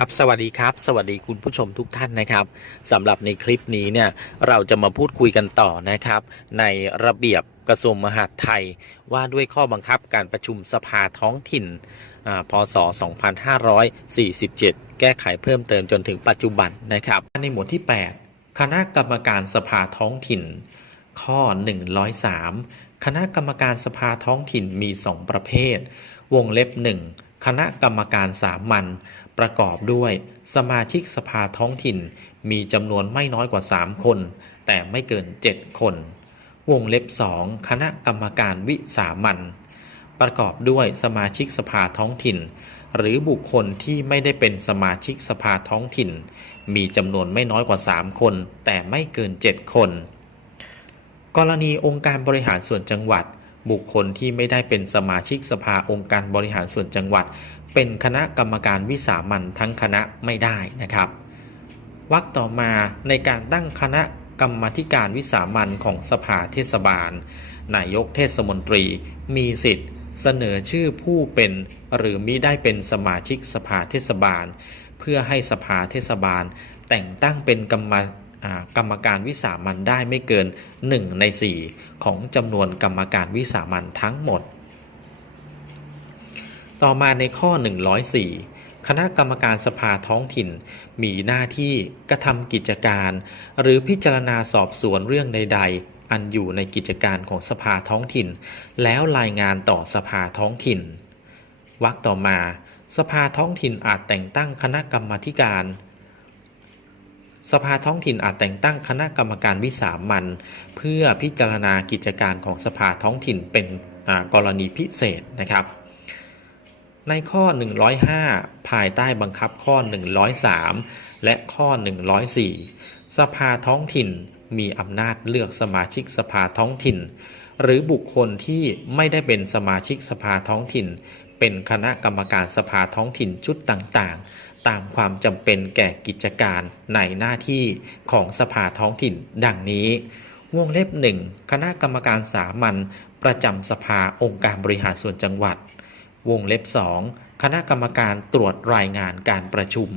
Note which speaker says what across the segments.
Speaker 1: ครับสวัสดีครับ สวัสดีคุณผู้ชมทุกท่านนะครับสำหรับในคลิปนี้เนี่ยเราจะมาพูดคุยกันต่อนะครับ ในระเบียบกระทรวงมหาดไทย ว่าด้วยข้อบังคับการประชุมสภาท้องถิ่นอ่าพศ 2547 แก้ไขเพิ่มเติมจนถึงปัจจุบันนะครับ ในหมวดที่ 8 คณะกรรมการสภาท้องถิ่น ข้อ 103 คณะกรรมการสภาท้องถิ่นมี 2 ประเภท วงเล็บ 1 คณะกรรมการสามัญ ประกอบด้วย สมาชิกสภาท้องถิ่น มีจำนวนไม่น้อยกว่า 3 คน แต่ไม่เกิน 7 คน วงเล็บ 2 คณะกรรมการวิสามัญประกอบด้วยสมาชิกสภาท้องถิ่น หรือบุคคลที่ไม่ได้เป็นสมาชิกสภาท้องถิ่น มีจำนวนไม่น้อยกว่า 3 คน แต่ไม่เกิน 7 คน กรณีองค์การบริหารส่วนจังหวัด บุคคลที่ไม่ได้เป็นสมาชิกสภาองค์การบริหารส่วนจังหวัด เป็นคณะกรรมการวิสามัญทั้งคณะไม่ได้นะครับวรรคต่อมาในการตั้งคณะกรรมธิการวิสามัญของสภาเทศบาล นายกเทศมนตรีมีสิทธิ์ เสนอชื่อผู้เป็นหรือมิได้เป็นสมาชิกสภาเทศบาล เพื่อให้สภาเทศบาล แต่งตั้งเป็นกรรม กรรมการวิสามัญได้ไม่เกิน 1 ใน 4 ของจำนวนกรรมการวิสามัญทั้งหมด ต่อมาในข้อ 104 คณะกรรมการสภาท้องถิ่น มีหน้าที่กระทำกิจการ หรือพิจารณาสอบสวนเรื่องใด ๆ อันอยู่ในกิจการของสภาท้องถิ่น แล้วรายงานต่อสภาท้องถิ่นวรรคต่อมา สภาท้องถิ่นอาจแต่งตั้งคณะกรรมธิการ สภาท้องถิ่นอาจแต่งตั้งคณะกรรมการวิสามัญเพื่อพิจารณากิจการของสภาท้องถิ่นเป็นกรณีพิเศษนะครับ ในข้อ 105 ภายใต้บังคับข้อ 103 และข้อ 104 สภาท้องถิ่นมีอำนาจเลือกสมาชิกสภาท้องถิ่น หรือบุคคลที่ไม่ได้เป็นสมาชิกสภาท้องถิ่น เป็นคณะกรรมการสภาท้องถิ่นชุดต่าง ตามความจำเป็นแก่กิจการในหน้าที่ของสภาท้องถิ่นดังนี้ วงเล็บ1คณะกรรมการสามัญประจำสภาองค์การบริหารส่วนจังหวัด วงเล็บ2คณะกรรมการตรวจรายงานการประชุม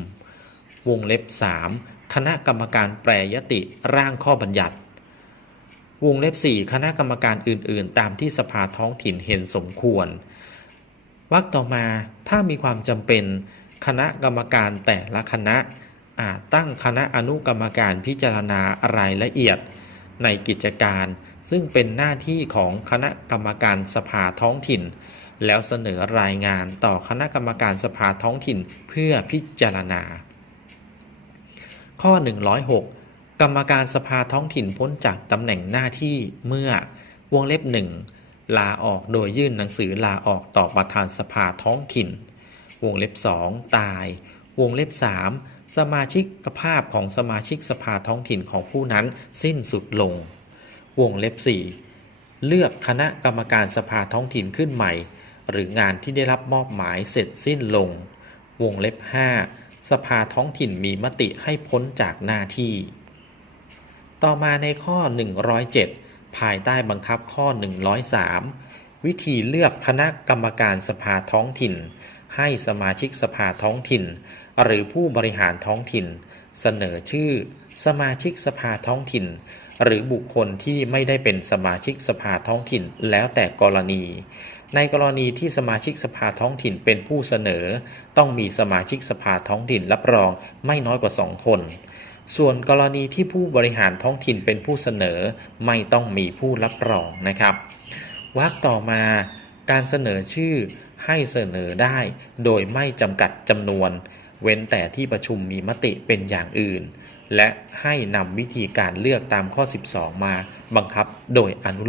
Speaker 1: วงเล็บ3คณะกรรมการแปรยติร่างข้อบัญญัติ วงเล็บ 4 คณะกรรมการอื่น ๆ ตามที่สภาท้องถิ่นเห็นสมควรวรรคต่อมาถ้ามีความจำเป็น คณะกรรมการแต่ละคณะอาจตั้งคณะอนุกรรมการพิจารณารายละเอียด ในกิจการ ซึ่งเป็นหน้าที่ของคณะกรรมการสภาท้องถิ่น แล้วเสนอรายงานต่อคณะกรรมการสภาท้องถิ่นเพื่อพิจารณา ข้อ 106 กรรมการสภาท้องถิ่นพ้นจากตำแหน่งหน้าที่เมื่อวงเล็บ1ลาออกโดยยื่นหนังสือลาออกต่อประธานสภาท้องถิ่น วงเล็บ 2 ตาย วงเล็บ 3 สมาชิกภาพของสมาชิกสภาท้องถิ่นของผู้นั้นสิ้นสุดลง วงเล็บ 4 เลือกคณะกรรมการสภาท้องถิ่นขึ้นใหม่ หรืองานที่ได้รับมอบหมายเสร็จสิ้นลง วงเล็บ 5 สภาท้องถิ่นมีมติให้พ้นจากหน้าที่ ต่อมาในข้อ 107 ภายใต้บังคับข้อ 103วิธีเลือกคณะกรรมการสภาท้องถิ่น ให้สมาชิกสภาท้องถิ่น หรือผู้บริหารท้องถิ่น เสนอชื่อ สมาชิกสภาท้องถิ่น หรือบุคคลที่ไม่ได้เป็นสมาชิกสภาท้องถิ่นแล้วแต่กรณี ในกรณีที่สมาชิกสภาท้องถิ่นเป็นผู้เสนอ ต้องมีสมาชิกสภาท้องถิ่นรับรองไม่น้อยกว่า2คนส่วนกรณีที่ผู้บริหารท้องถิ่นเป็นผู้เสนอไม่ต้องมีผู้รับรองนะครับวรรคต่อมาการเสนอชื่อ ให้เสนอได้ โดยไม่จำกัดจำนวน เว้นแต่ที่ประชุมมีมติเป็นอย่างอื่น และให้นำวิธีการเลือกตามข้อ 12 มาบังคับโดยอนุโลม